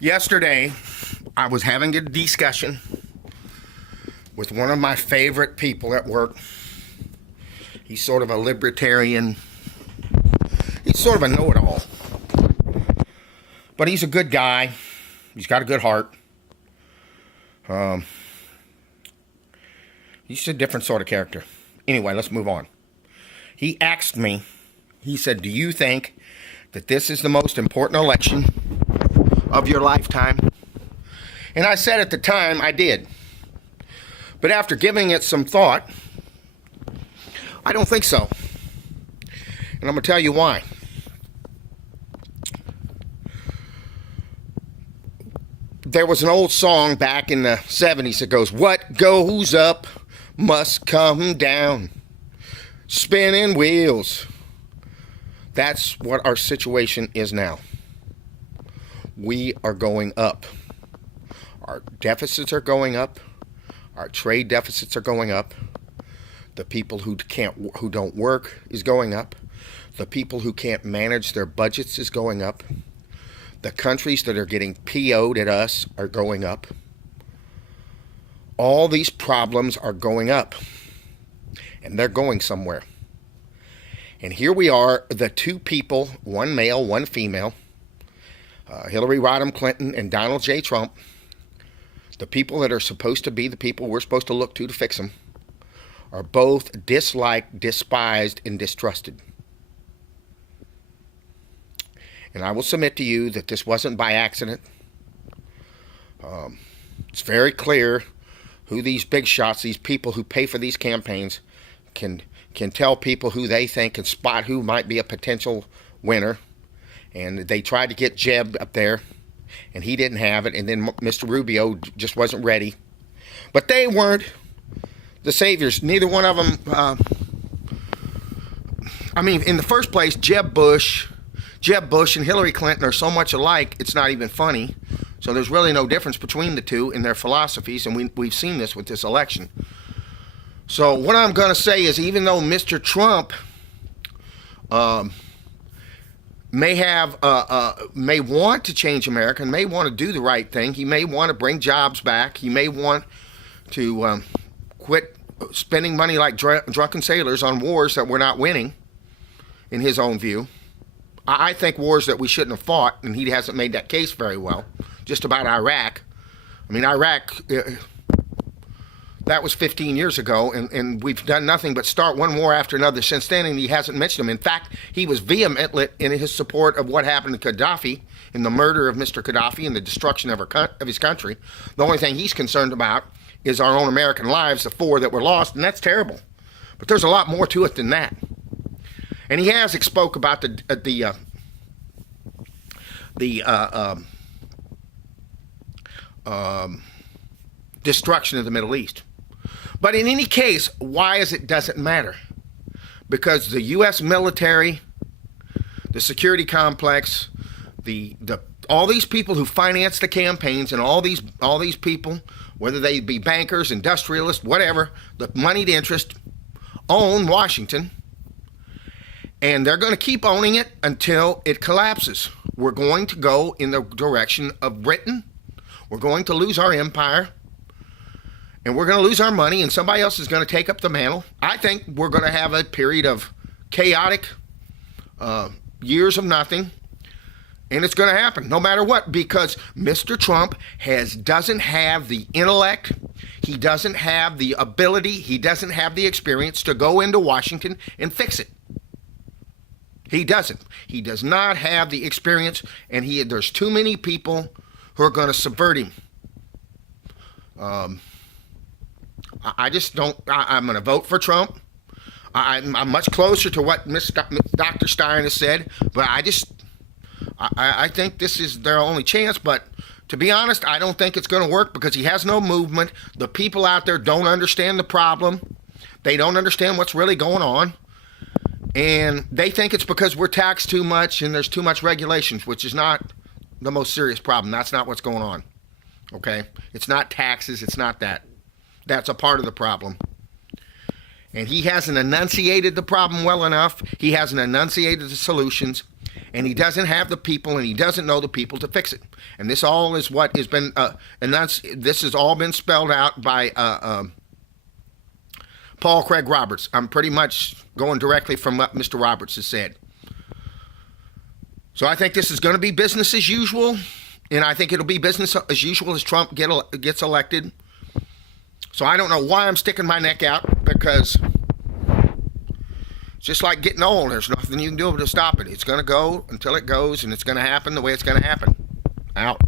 Yesterday, I was having a discussion with one of my favorite people at work. He's sort of a libertarian. He's sort of a know-it-all. But he's a good guy. He's got a good heart. He's a different sort of character. Anyway, let's move on. He asked me, he said, do you think that this is the most important election of your lifetime? And I said at the time, I did. But after giving it some thought, I don't think so. And I'm going to tell you why. There was an old song back in the 70s that goes, what goes up must come down. Spinning wheels. That's what our situation is now. We are going up. Our deficits are going up. Our trade deficits are going up. The people who don't work is going up. The people who can't manage their budgets is going up. The countries that are getting PO'd at us are going up. All these problems are going up. And they're going somewhere. And here we are, the two people, one male, one female, Hillary Rodham Clinton and Donald J. Trump, the people that are supposed to be the people we're supposed to look to fix them, are both disliked, despised, and distrusted. And I will submit to you that this wasn't by accident. It's very clear who these big shots, these people who pay for these campaigns, can tell people who they think and spot who might be a potential winner. And they tried to get Jeb up there, and he didn't have it. And then Mr. Rubio just wasn't ready. But they weren't the saviors. Neither one of them. In the first place, Jeb Bush and Hillary Clinton are so much alike, it's not even funny. So there's really no difference between the two in their philosophies, and we've seen this with this election. So what I'm going to say is, even though Mr. Trump may want to change America and may want to do the right thing, he may want to bring jobs back, he may want to quit spending money like drunken sailors on wars that we're not winning, in his own view. I think wars that we shouldn't have fought, and he hasn't made that case very well, just about Iraq. Iraq, that was 15 years ago, and we've done nothing but start one war after another since then, and he hasn't mentioned them. In fact, he was vehement in his support of what happened to Gaddafi, in the murder of Mr. Gaddafi and the destruction of his country. The only thing he's concerned about is our own American lives, the 4 that were lost, and that's terrible. But there's a lot more to it than that. And he has spoke about the destruction of the Middle East. But in any case, why is it doesn't matter? Because the U.S. military, the security complex, all these people who finance the campaigns, and all these people, whether they be bankers, industrialists, whatever, the moneyed interest, own Washington. And they're going to keep owning it until it collapses. We're going to go in the direction of Britain. We're going to lose our empire. And we're going to lose our money, and somebody else is going to take up the mantle. I think we're going to have a period of chaotic years of nothing. And it's going to happen no matter what, because Mr. Trump doesn't have the intellect. He doesn't have the ability. He doesn't have the experience to go into Washington and fix it. He doesn't. He does not have the experience, and there's too many people who are going to subvert him. I just don't. I'm going to vote for Trump. I'm much closer to what Dr. Stein has said, but I think this is their only chance. But to be honest, I don't think it's going to work, because he has no movement. The people out there don't understand the problem. They don't understand what's really going on. And they think it's because we're taxed too much and there's too much regulations, which is not the most serious problem. That's not what's going on. Okay? It's not taxes. It's not that. That's a part of the problem. And he hasn't enunciated the problem well enough. He hasn't enunciated the solutions. And he doesn't have the people, and he doesn't know the people to fix it. And this all is what has been, this has all been spelled out by Paul Craig Roberts. I'm pretty much going directly from what Mr. Roberts has said. So I think this is going to be business as usual, and I think it'll be business as usual as Trump gets elected. So I don't know why I'm sticking my neck out, because it's just like getting old. There's nothing you can do to stop it. It's going to go until it goes, and it's going to happen the way it's going to happen. Out.